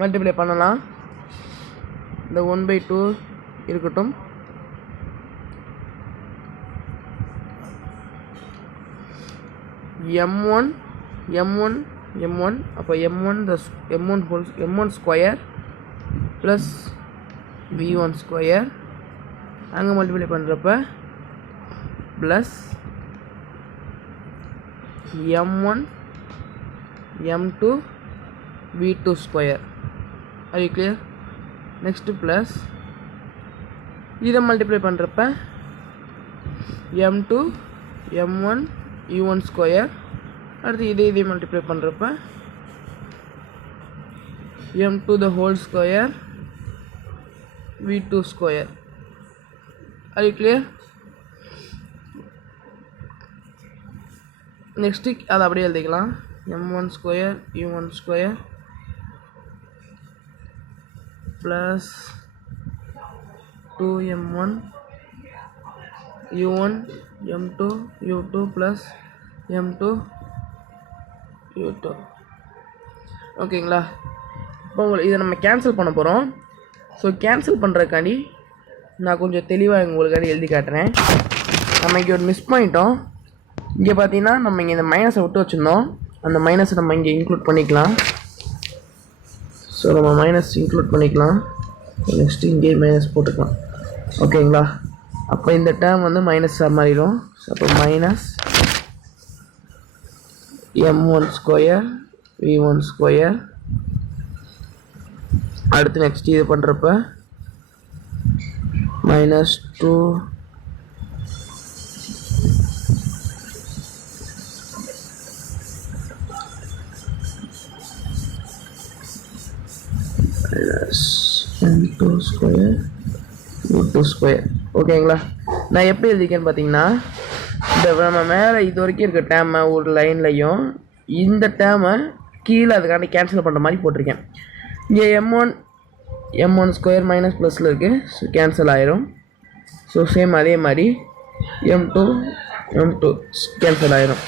Multiply பண்ணலாம். இந்த 1/2 இருக்கட்டும். m1 அப்போ m1 square plus v1 square அங்கே மல்டிப்ளை பண்ணுறப்ப plus m1 m2 v2 square. அது கிளியர்? நெக்ஸ்ட்டு ப்ளஸ் இதை மல்டிப்ளை பண்ணுறப்ப m2 m1 u1 ஸ்கொயர். அடுத்து இதே மல்டிப்ளை பண்ணுறப்ப m2 the whole square v2 square. அது கிளியர்? நெக்ஸ்ட்டு அதை அப்படியே எழுதிக்கலாம். m1 square u1 square plus 2m1 u1 m2 u2 plus m2 u2. ஓகேங்களா? இப்போ இதை நம்ம கேன்சல் பண்ண போகிறோம். ஸோ கேன்சல் பண்ணுறதுக்காண்டி நான் கொஞ்சம் தெளிவாக உங்களுக்காண்டி எழுதி காட்டுறேன். நம்ம இங்கே ஒரு மிஸ் பண்ணிட்டோம். இங்கே பார்த்தீங்கன்னா நம்ம இங்கே இந்த மைனஸை விட்டு வச்சுருந்தோம். அந்த மைனஸை நம்ம இங்கே இன்க்ளூட் பண்ணிக்கலாம். ஸோ நம்ம மைனஸ் இன்க்ளூட் பண்ணிக்கலாம். நெக்ஸ்ட்டு இங்கே மைனஸ் போட்டுக்கலாம். ஓகேங்களா? அப்போ இந்த டேர்ம் வந்து மைனஸாக மாறிடும். ஸோ அப்போ minus m1 square v1 square. அடுத்து நெக்ஸ்ட் இது பண்ணுறப்ப minus 2 m2 square u2 square. ஓகேங்களா? நான் எப்படி எழுதிக்கேன்னு பார்த்தீங்கன்னா இந்த நம்ம மேலே இது வரைக்கும் இருக்க டேர்மை ஒரு லைன்லையும் இந்த டேர்மை கீழே அதுக்காண்டி கேன்சல் பண்ணுற மாதிரி போட்டிருக்கேன். இங்கே m1 ஸ்கொயர் மைனஸ் ப்ளஸில் இருக்குது. ஸோ கேன்சல் ஆயிரும். ஸோ சேம் அதே மாதிரி m2 கேன்சல் ஆயிரும்.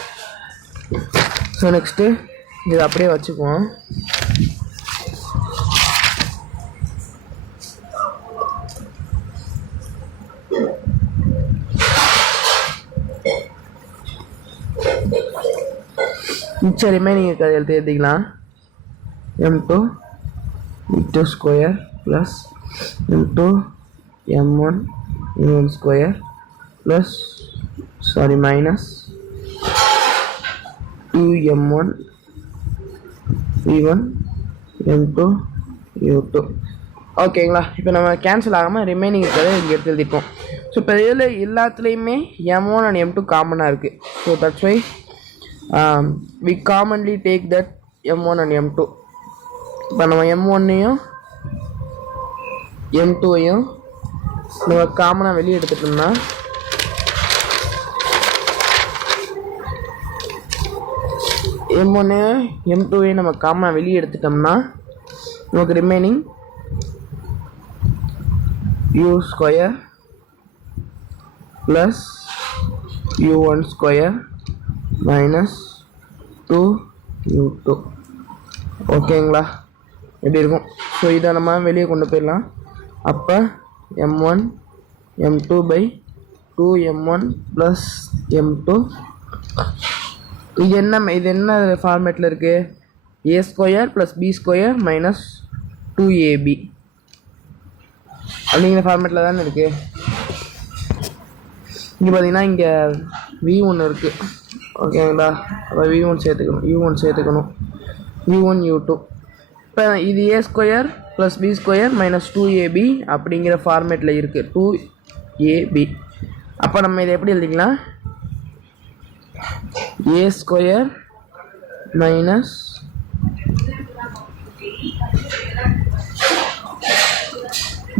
ஸோ நெக்ஸ்ட்டு இது அப்படியே வச்சுக்குவோம். மிச்சம் ரிமைனிங் இருக்கிறது எழுதிக்கலாம். m2 v2 square plus m2 m1 u1 square plus minus 2m1 v1 m2 u2. ஓகேங்களா? இப்போ நம்ம கேன்சல் ஆகாமல் ரிமைனிங் இருக்கிறத இங்கே எடுத்து எழுதிப்போம். ஸோ இப்போ இதில் எல்லாத்துலேயுமே m1 and m2 காமனாக இருக்குது. So that's why we commonly take that m1 and m2. இப்போ நம்ம m1ஐயும் m2ஐயும் நம்ம காமனாக வெளியே எடுத்துட்டோம்னா m1ஐயும் m2ஐயும் நம்ம காமனாக வெளியே எடுத்துட்டோம்னா நமக்கு remaining u square plus u1 square minus 2u2. ஓகேங்களா? எப்படி இருக்கும்? ஸோ இதை நம்ம வெளியே கொண்டு போயிடலாம். அப்போ m1 m2 by 2m1 plus m2. இது என்ன ஃபார்மேட்டில் இருக்குது? a square plus b square minus 2ab அப்படிங்கிற ஃபார்மேட்டில் தானே இருக்குது. இங்கே பார்த்தீங்கன்னா இங்கே v1 இருக்குது. ஓகேங்களா? அப்போ v1 சேர்த்துக்கணும் u1 u2. இப்போ இது a square plus b square minus 2ab அப்படிங்கிற ஃபார்மேட்டில் இருக்குது. 2ab. அப்போ நம்ம இதை எப்படி எழுதிக்கலாம்? a square minus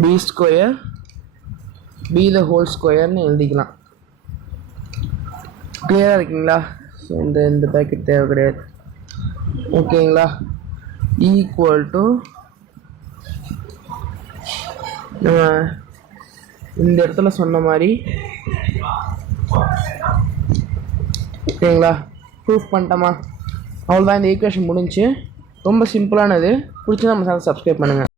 b square b the whole ஸ்கொயர்னு எழுதிக்கலாம். கிளியராக இருக்குங்களா? ஸோ இந்த பேக்கெட் தேவை கிடையாது. ஓகேங்களா? ஈக்குவல் டு நம்ம இந்த இடத்துல சொன்ன மாதிரி. ஓகேங்களா? ப்ரூஃப் பண்ணிட்டோமா? அவ்வளோதான். இந்த ஈக்குவேஷன் முடிஞ்சு. ரொம்ப சிம்பிளானது. பிடிச்சி நம்ம சேனல் சப்ஸ்கிரைப் பண்ணுங்கள்.